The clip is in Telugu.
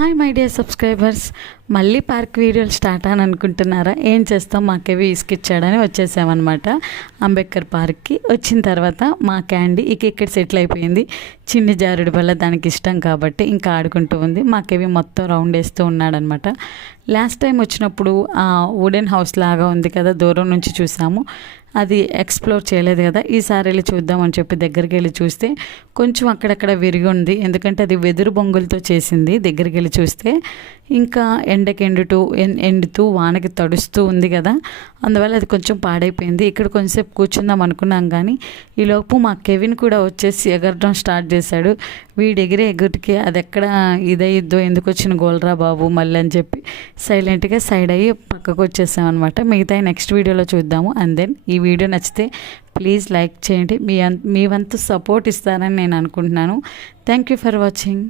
హాయ్ మై డియర్ సబ్స్క్రైబర్స్, మళ్ళీ పార్క్ వీడియోలు స్టార్ట్ అని అనుకుంటున్నారా? ఏం చేస్తాం, మాకేవి ఇసుకిచ్చాడని వచ్చేసామన్నమాట అంబేద్కర్ పార్క్కి. వచ్చిన తర్వాత మా క్యాండీ ఇక్కడ సెటిల్ అయిపోయింది. చిన్ని జారుడు వల్ల దానికి ఇష్టం కాబట్టి ఇంకా ఆడుకుంటూ ఉంది. మాకేవి మొత్తం రౌండ్ వేస్తూ ఉన్నాడనమాట. లాస్ట్ టైం వచ్చినప్పుడు ఆ వుడెన్ హౌస్ లాగా ఉంది కదా, దూరం నుంచి చూసాము, అది ఎక్స్ప్లోర్ చేయలేదు కదా. ఈసారి వెళ్ళి చూద్దామని చెప్పి దగ్గరికి వెళ్ళి చూస్తే కొంచెం అక్కడక్కడ విరిగి ఉంది, ఎందుకంటే అది వెదురు బొంగులతో చేసింది. దగ్గరికి వెళ్ళి చూస్తే ఇంకా ఎండకి ఎండుతూ వానకి తడుస్తూ ఉంది కదా, అందువల్ల అది కొంచెం పాడైపోయింది. ఇక్కడ కొంచెంసేపు కూర్చుందాం అనుకున్నాం, కానీ ఈలోపు మా కెవిన్ కూడా వచ్చేసి ఎగరడం స్టార్ట్ చేశాడు. వీడు ఎగురికి అది ఎక్కడ ఇదయ్యిద్దో, ఎందుకు వచ్చిన గోల్రా బాబు మళ్ళీ అని చెప్పి సైలెంట్గా సైడ్ అయ్యి పక్కకు వచ్చేసాం అనమాట. మిగతా నెక్స్ట్ వీడియోలో చూద్దాము. అండ్ దెన్ ఈ వీడియో నచ్చితే ప్లీజ్ లైక్ చేయండి. మీ వంతు సపోర్ట్ ఇస్తారని నేను అనుకుంటున్నాను. Thank you for watching.